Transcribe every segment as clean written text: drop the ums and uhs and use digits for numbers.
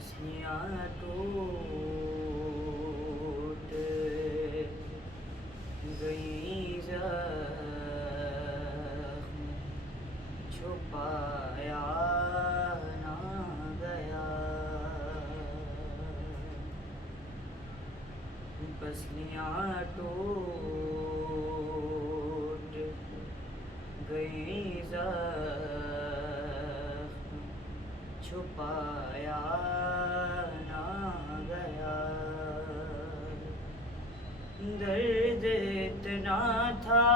پسلیاں ٹوٹ گئی زخم چھپایا نہ گیا پسلیاں ٹوٹ گئی زخم چھپایا نہ گیا درد اتنا تھا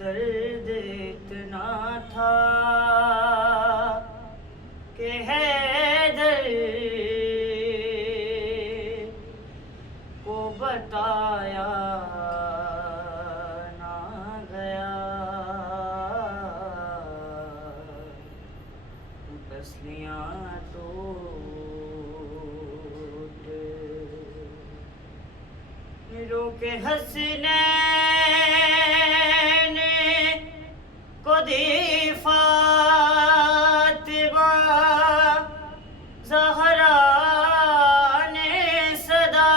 درد اتنا تھا کہ حیدر کو بتایا نہ گیا پسلیاں ٹوٹ رو کے حسنین کو دی فاطمہ زہرا نے صدا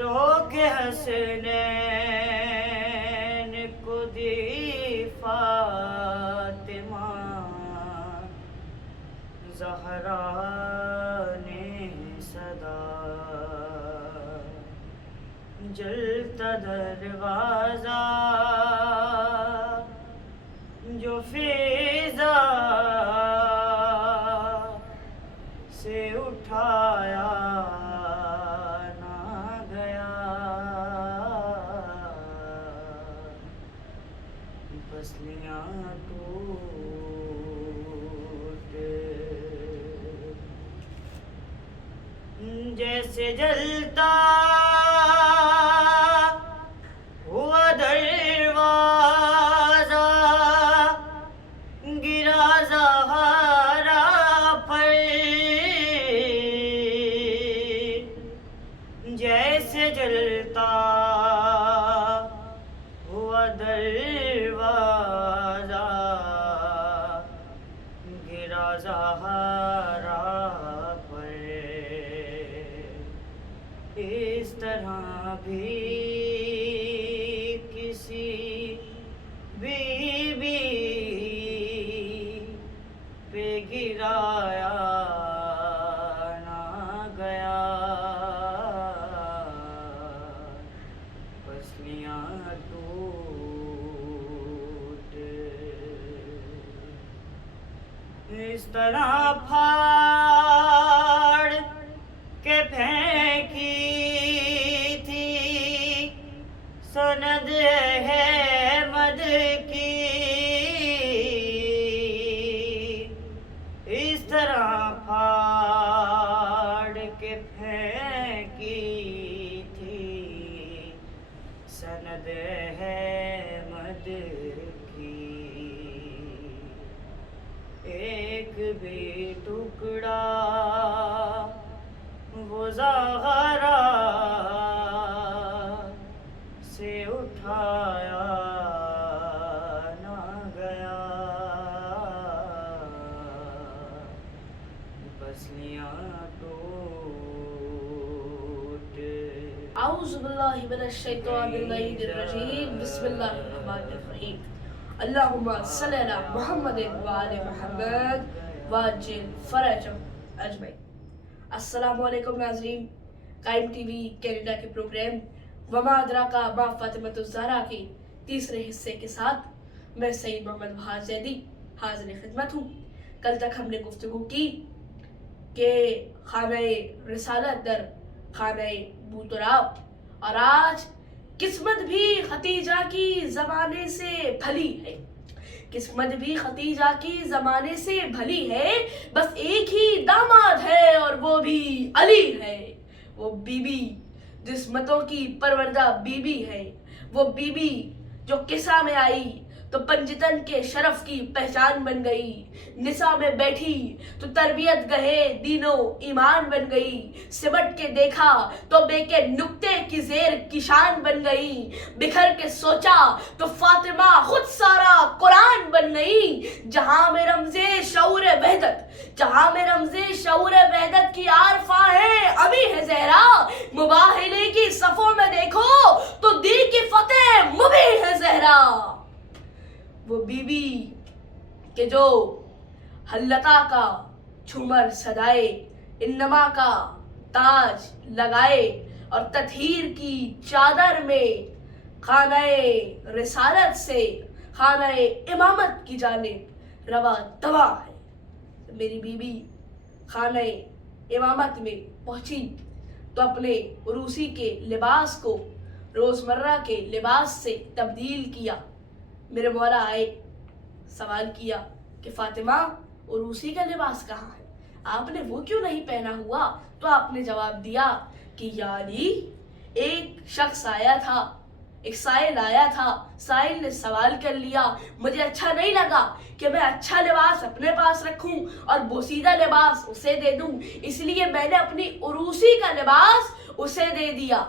رو کے حسنین کو دی فاطمہ زہرا نے صدا جلتا دروازہ جو فضا سے اٹھایا نہ گیا پسلیاں ٹوٹ جیسے جلتا ہوا دروازہ گرا زہرا پر جیسے جلتا ہوا دروازہ گرا زہرا پر اس طرح بھی کسی بی بی پہ گرایا نہ گیا پسلیاں ٹوٹ اس طرح پھاڑ کے پھینکی تھی سند احمد کی اس طرح پھاڑ کے پھینکی تھی سند احمد کی ایک بھی ٹکڑا وہ زہرا سے اٹھایا نہ گیا پسلیاں ٹوٹ اعوذ باللہ من الشیطان اللعین الرجیم بسم اللہ الرحمن الرحیم اللہم صلی علی محمد وآل محمد واجل فرجهم اجمعین۔ السلام علیکم ناظرین، قائم ٹی وی کینیڈا کے پروگرام وما ادراکا ما فاطمۃ الزہرا کے تیسرے حصے کے ساتھ میں سید محمد وہاب زیدی حاضر خدمت ہوں۔ کل تک ہم نے گفتگو کی کہ خانہ رسالت در خانہ بوتراب، اور آج قسمت بھی ختیجہ کی زمانے سے بھلی ہے، قسمت بھی ختیجہ کی زمانے سے بھلی ہے، بس ایک ہی داماد ہے اور وہ بھی علی ہے۔ وہ بی بی قسمتوں کی پروردہ بی بی ہے، وہ بی بی جو قصہ میں آئی تو تو پنجتن کے شرف کی پہچان بن گئی، نساء میں بیٹھی تو تربیت گہے دینو ایمان بن گئی، سمٹ کے دیکھا تو بے کے نکتے کی زیر کی شان بن گئی، بکھر کے سوچا تو فاطمہ خود سارا قرآن بن گئی، جہاں میں رمز شعور وحدت کی عارفاں ہیں ابھی ہے زہرا، مباہلے کی صفوں میں دیکھو تو دی کی فتح مبی ہے زہرا۔ وہ بی بی کہ جو حلقہ کا جھومر سجائے، انما کا تاج لگائے اور تطہیر کی چادر میں خانہ رسالت سے خانہ امامت کی جانب روا دوا ہے۔ میری بیوی خانہ امامت میں پہنچی تو اپنے عروسی کے لباس کو روزمرہ کے لباس سے تبدیل کیا۔ میرے مولا آئے، سوال کیا کہ فاطمہ عروسی کا لباس کہاں ہے، آپ نے وہ کیوں نہیں پہنا ہوا؟ تو آپ نے جواب دیا کہ یا علی، ایک شخص آیا تھا، ایک سائل آیا تھا، سائل نے سوال کر لیا، مجھے اچھا نہیں لگا کہ میں اچھا لباس اپنے پاس رکھوں اور بوسیدہ لباس اسے دے دوں، اس لیے میں نے اپنی عروسی کا لباس اسے دے دیا۔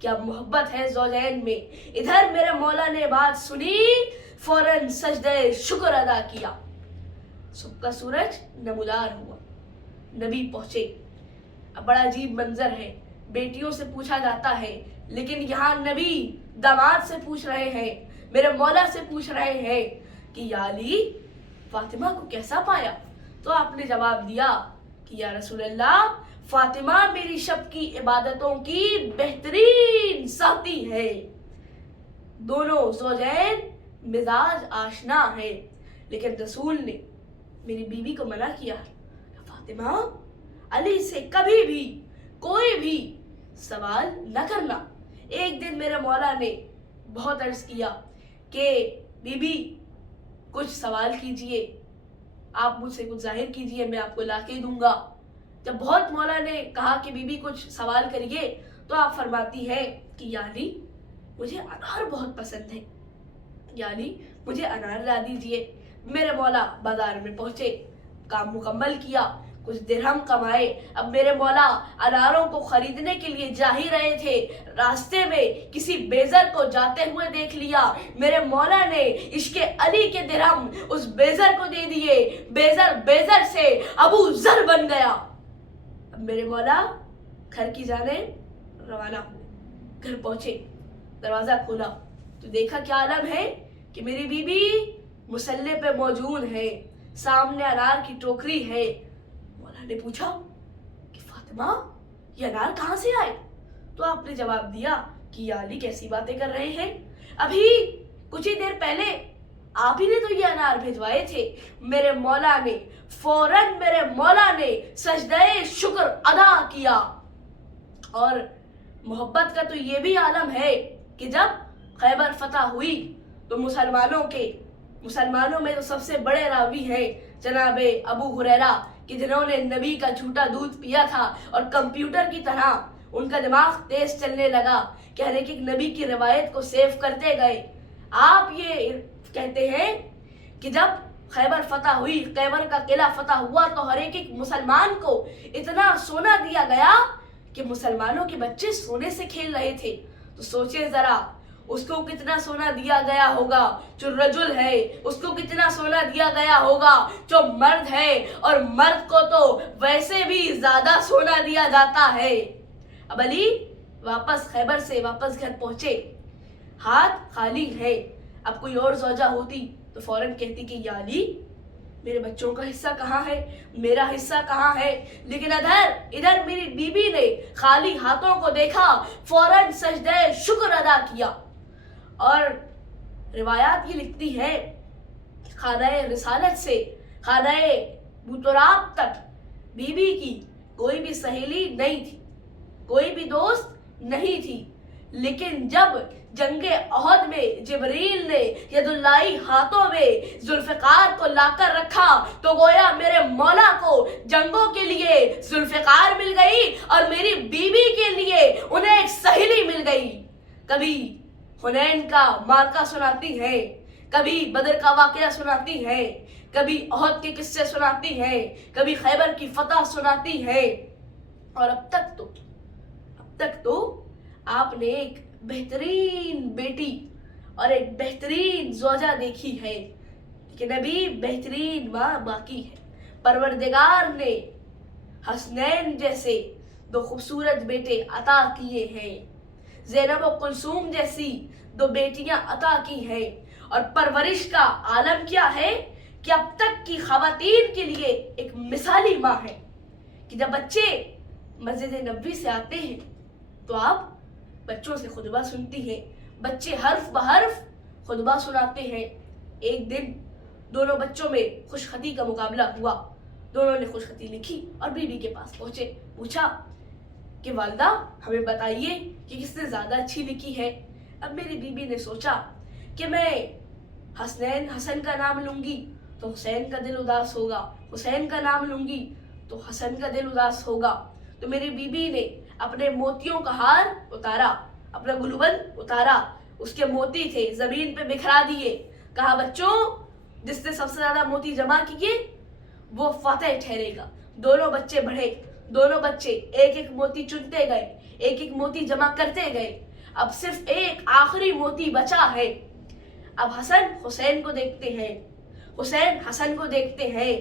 کیا محبت ہے زوجین میں! ادھر میرے مولا نے بات سنی، فوراً سجدہ شکر ادا کیا۔ صبح کا سورج نمودار ہوا، نبی پہنچے۔ اب بڑا عجیب منظر ہے، بیٹیوں سے پوچھا جاتا ہے، لیکن یہاں نبی داماد سے پوچھ رہے ہیں، میرے مولا سے پوچھ رہے ہیں کہ یا علی، فاطمہ کو کیسا پایا؟ تو آپ نے جواب دیا کہ یا رسول اللہ، فاطمہ میری شب کی عبادتوں کی بہترین ساتھی ہے۔ دونوں زوجین مزاج آشنا ہے، لیکن رسول نے میری بیوی کو منع کیا کہ فاطمہ علی سے کبھی بھی کوئی بھی سوال نہ کرنا۔ ایک دن میرے مولا نے بہت عرض کیا کہ بی بی کچھ سوال کیجئے، آپ مجھ سے کچھ ظاہر کیجئے، میں آپ کو لا کے دوں گا۔ جب بہت مولا نے کہا کہ بی بی کچھ سوال کریے تو آپ فرماتی ہے کہ یا علی، مجھے انار بہت پسند ہے، یا علی مجھے انار لا دیجئے۔ میرے مولا بازار میں پہنچے، کام مکمل کیا، کچھ درہم کمائے۔ اب میرے مولا اناروں کو خریدنے کے لیے جا ہی رہے تھے، راستے میں کسی بیزر کو جاتے ہوئے دیکھ لیا۔ میرے مولا نے عشق علی کے درہم اس بیزر کو دے دیے، بیزر سے ابو ذر بن گیا۔ اب میرے مولا گھر کی جانب روانہ ہوئے، گھر پہنچے، دروازہ کھولا تو دیکھا کیا عالم ہے کہ میری بیوی مصلے پہ موجود ہے، سامنے انار کی ٹوکری ہے۔ مولا نے پوچھا کہ فاطمہ یہ انار کہاں سے آئے؟ تو آپ نے جواب دیا کہ یا علی کیسی باتیں کر رہے ہیں، ابھی کچھ ہی دیر پہلے آپ ہی نے تو یہ انار بھیجوائے تھے۔ میرے مولا نے فوراً سجدہ شکر ادا کیا۔ اور محبت کا تو یہ بھی عالم ہے کہ جب خیبر فتح ہوئی تو مسلمانوں میں تو سب سے بڑے راوی ہیں جناب ابو ہریرہ کہ جنہوں نے نبی کا جھوٹا دودھ پیا تھا، اور کمپیوٹر کی طرح ان کا دماغ تیز چلنے لگا کہ ہر ایک نبی کی روایت کو سیو کرتے گئے۔ آپ یہ کہتے ہیں کہ جب خیبر فتح ہوئی، خیبر کا قلعہ فتح ہوا تو ہر ایک مسلمان کو اتنا سونا دیا گیا کہ مسلمانوں کے بچے سونے سے کھیل رہے تھے۔ تو سوچے ذرا اس کو کتنا سونا دیا گیا ہوگا جو رجل ہے، اس کو کتنا سونا دیا گیا ہوگا جو مرد ہے، اور مرد کو تو ویسے بھی زیادہ سونا دیا جاتا ہے۔ اب علی واپس خیبر سے واپس گھر پہنچے، ہاتھ خالی ہے۔ اب کوئی اور زوجہ ہوتی تو فوراً کہتی کہ یا علی میرے بچوں کا حصہ کہاں ہے، میرا حصہ کہاں ہے؟ لیکن ادھر میری بیوی نے خالی ہاتھوں کو دیکھا، فوراً سجدہ شکر ادا کیا۔ اور روایات یہ لکھتی ہے خانہ رسالت سے خانہ بوتراب تک بیوی کی کوئی بھی سہیلی نہیں تھی، کوئی بھی دوست نہیں تھی، لیکن جب جنگ احد میں جبریل نے ید اللہ ہاتھوں میں ذوالفقار کو لا کر رکھا تو گویا میرے مولا کو جنگوں کے لیے ذوالفقار مل گئی اور میری بیوی کے لیے انہیں ایک سہیلی مل گئی۔ کبھی حنین کا مارکا سناتی ہیں، کبھی بدر کا واقعہ سناتی ہے، کبھی احد کے قصے سناتی ہے، کبھی خیبر کی فتح سناتی ہے، اور اب تک تو آپ نے ایک بہترین بیٹی اور ایک بہترین زوجہ دیکھی ہے کہ نبی بہترین ماں باقی ہے۔ پروردگار نے حسنین جیسے دو خوبصورت بیٹے عطا کیے ہیں، زینب و کلثوم جیسی دو بیٹیاں عطا کی ہیں، اور پرورش کا عالم کیا ہے کہ اب تک کی خواتین کے لیے ایک مثالی ماں ہے کہ جب بچے مسجد نبوی سے آتے ہیں تو آپ بچوں سے خطبہ سنتی ہیں، بچے حرف بحرف خطبہ سناتے ہیں۔ ایک دن دونوں بچوں میں خوش خطی کا مقابلہ ہوا، دونوں نے خوش خطی لکھی اور بیوی کے پاس پہنچے، پوچھا کہ والدہ ہمیں بتائیے کہ کس نے زیادہ اچھی لکھی ہے۔ اب میری بیوی نے سوچا کہ میں حسن کا نام لوں گی تو حسین کا دل اداس ہوگا، حسین کا نام لوں گی تو حسن کا دل اداس ہوگا، تو میری بیوی نے اپنے موتیوں کا ہار اتارا، اپنا گلوبند اتارا، اس کے موتی تھے زمین پہ بکھرا دیے، کہا بچوں جس نے سب سے زیادہ موتی جمع کیے وہ فاتح ٹھہرے گا۔ دونوں بچے بڑھے، دونوں بچے ایک ایک موتی چنتے گئے، ایک ایک موتی جمع کرتے گئے، اب صرف ایک آخری موتی بچا ہے۔ اب حسن حسین کو دیکھتے ہیں، حسین حسن کو دیکھتے ہیں،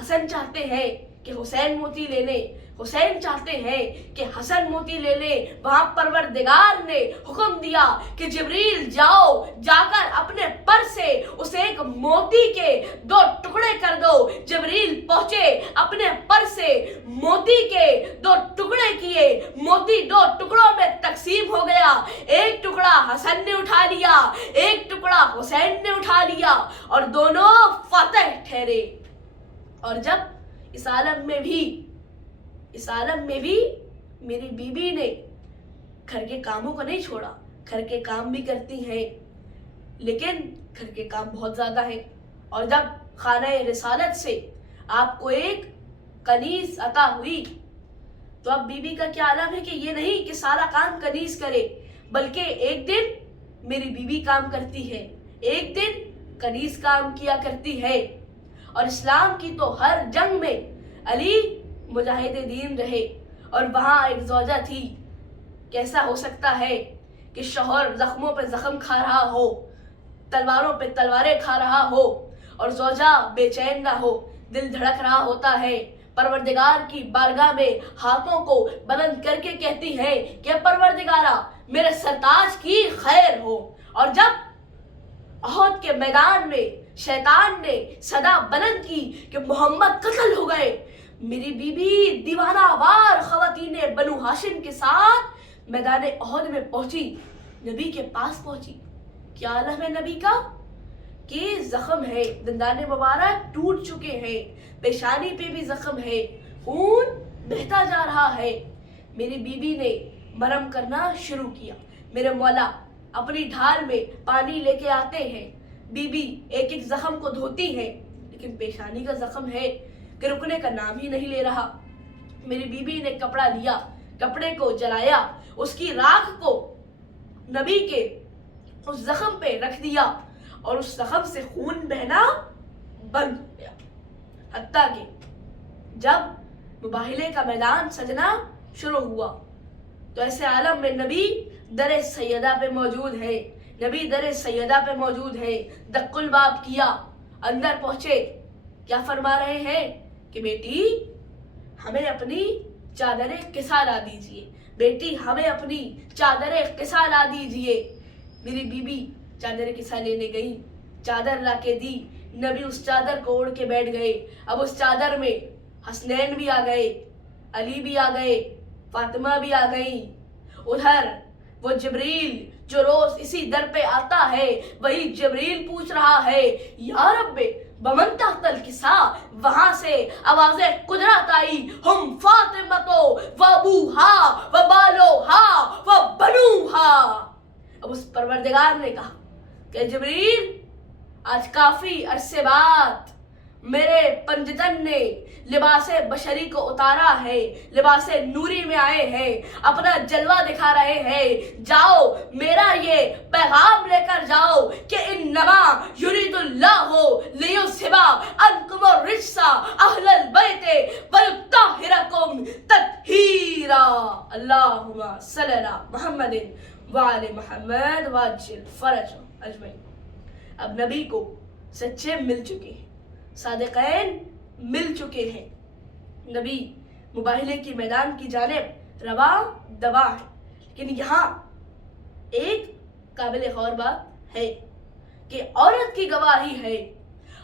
حسن چاہتے ہیں کہ حسین موتی لے لے، حسین چاہتے ہیں کہ حسن موتی لے لے۔ وہاں پروردگار نے حکم دیا کہ جبریل جاؤ، جا کر اپنے پر سے اسے ایک موتی کے 2 ٹکڑے کر دو۔ جبریل پہنچے، اپنے پر سے موتی کے 2 ٹکڑے کیے، موتی 2 ٹکڑوں میں تقسیم ہو گیا، ایک ٹکڑا حسن نے اٹھا لیا، ایک ٹکڑا حسین نے اٹھا لیا، اور دونوں فاتح ٹھہرے۔ اور جب اس عالم میں بھی میری بیوی نے گھر کے کاموں کو نہیں چھوڑا، گھر کے کام بھی کرتی ہیں، لیکن گھر کے کام بہت زیادہ ہیں۔ اور جب خانہ رسالت سے آپ کو ایک کنیز عطا ہوئی تو اب بیوی کا کیا عالم ہے کہ یہ نہیں کہ سارا کام کنیز کرے، بلکہ ایک دن میری بیوی کام کرتی ہے، ایک دن کنیز کام کیا کرتی ہے۔ اور اسلام کی تو ہر جنگ میں علی مجاہد دین رہے، اور وہاں ایک زوجہ تھی۔ کیسا ہو سکتا ہے کہ شوہر زخموں پہ زخم کھا رہا ہو، تلواروں پہ تلواریں کھا رہا ہو، اور زوجہ بے چین نہ ہو، دل دھڑک رہا ہوتا ہے، پروردگار کی بارگاہ میں ہاتھوں کو بلند کر کے کہتی ہے کہ پروردگارا میرے سرتاج کی خیر ہو۔ اور جب احد کے میدان میں شیطان نے صدا بلند کی کہ محمد قتل ہو گئے، میری بیوی دیوانہ وار خواتین بنو ہاشم کے ساتھ میدان احد میں پہنچی، نبی کے پاس پہنچی۔ کیا عالم ہے نبی کا کہ زخم ہے، دندان مبارک ٹوٹ چکے ہیں، پیشانی پہ بھی زخم ہے، خون بہتا جا رہا ہے۔ میری بیوی نے مرہم کرنا شروع کیا، میرے مولا اپنی ڈھال میں پانی لے کے آتے ہیں، بیوی ایک ایک زخم کو دھوتی ہے، لیکن پیشانی کا زخم ہے کہ رکنے کا نام ہی نہیں لے رہا۔ میری بیوی نے کپڑا لیا، کپڑے کو جلایا، اس کی راکھ کو نبی کے اس زخم پہ رکھ دیا، اور اس زخم سے خون بہنا بند ہو گیا، حتیٰ کہ جب مباہلے کا میدان سجنا شروع ہوا تو ایسے عالم میں نبی در سیدہ پہ موجود ہے، نبی در سیدہ پہ موجود ہے۔ دق الباب کیا، اندر پہنچے، کیا فرما رہے ہیں کہ بیٹی ہمیں اپنی چادر قصہ لا دیجئے، بیٹی ہمیں اپنی چادر قصہ لا دیجئے۔ میری بیوی چادر قصہ لینے گئی، چادر لا کے دی، نبی اس چادر کو اوڑھ کے بیٹھ گئے۔ اب اس چادر میں حسنین بھی آ گئے، علی بھی آ گئے، فاطمہ بھی آ گئی۔ ادھر وہ جبریل جو روز اسی در پہ آتا ہے، وہی جبریل پوچھ رہا ہے یا رب بمن تحت الکسا، وہاں سے آواز قدرت آئی، ہم فاطمتو و ابوہا و بالوہا و بنوہا۔ اب اس پروردگار نے کہا کہ جبریل آج کافی عرصے بعد میرے پنجتن نے لباس بشری کو اتارا ہے، لباس نوری میں آئے ہیں، اپنا جلوہ دکھا رہے ہیں۔ جاؤ میرا یہ پیغام لے کر جاؤ کہ انما یرید اللہ لیذھب عنکم الرجس اہل البیت ویطہرکم تطہیرا۔ اللہم صلی علی محمد وآل محمد وعجل فرجہم اجمعین۔ اب نبی کو سچے مل چکے ہیں، صادقین مل چکے ہیں، نبی مباہلے کی میدان کی جانب رواں دواں ہے۔ لیکن یہاں ایک قابل غور بات ہے کہ عورت کی گواہی ہے،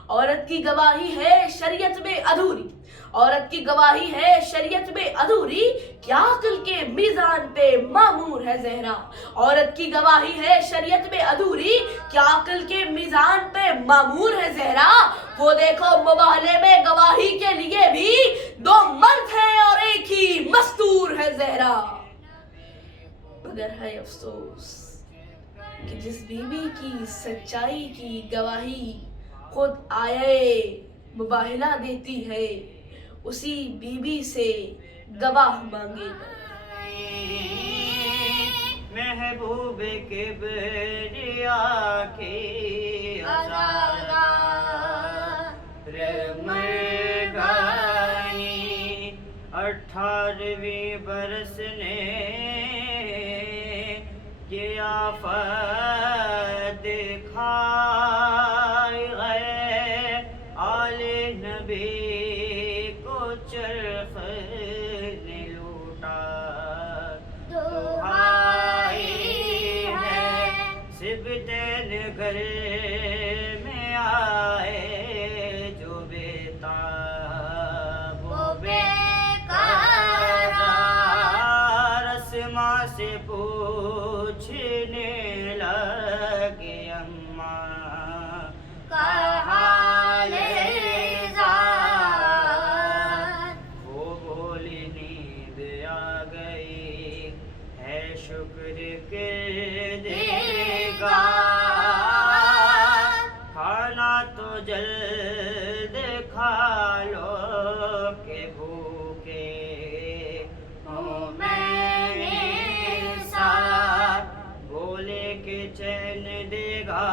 عورت کی گواہی ہے شریعت میں ادھوری، عورت کی گواہی ہے شریعت میں ادھوری، کیا عقل کے میزان پہ معمور ہے زہرا۔ عورت کی گواہی ہے شریعت میں ادھوری، کیا عقل کے میزان پہ معمور ہے زہرا۔ وہ دیکھو مباہلے میں گواہی کے لیے بھی دو مرد ہیں اور ایک ہی مستور ہے زہرا۔ مگر ہے افسوس کہ جس بیوی کی سچائی کی گواہی خود آئے مباہلہ دیتی ہے، اسی بیوی سے گواہ مانگے محبوب کبریا کی آزاد مر گئی، 18ویں برس نے یہ آفت دکھائی ہے، آل نبی کو چرخ نے لوٹا دہائی ہے، سبتین گھر میں آئے جو بیتاب و بیقرار، اسماء سے پوچھنے لگے اماں کا حال ذات، وہ بولی نیند آ گئی ہے شکر کردگار، کھانا تو جلد کھا لو کہ بھوکے ہوں میں نے ساتھ، بولے کہ چین دے گا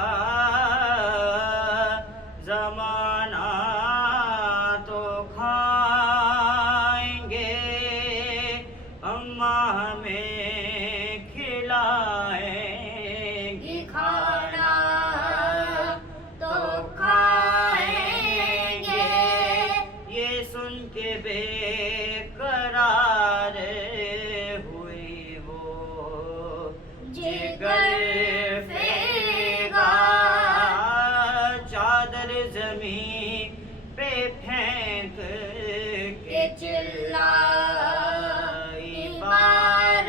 زمانہ تو کھائیں گے، اماں ہمیں کھلائیں گی کھانا تو کھائیں گے، یہ سن کے بے قرار ہوئی وہ جگر فریغار، چادر زمین پہ پھینک کے چلائی بار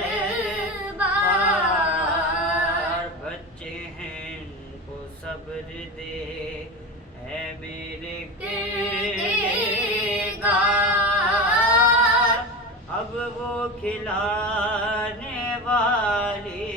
بار، بچے ہیں ان کو صبر دے اے میرے کردگار، اب وہ کھلانے والی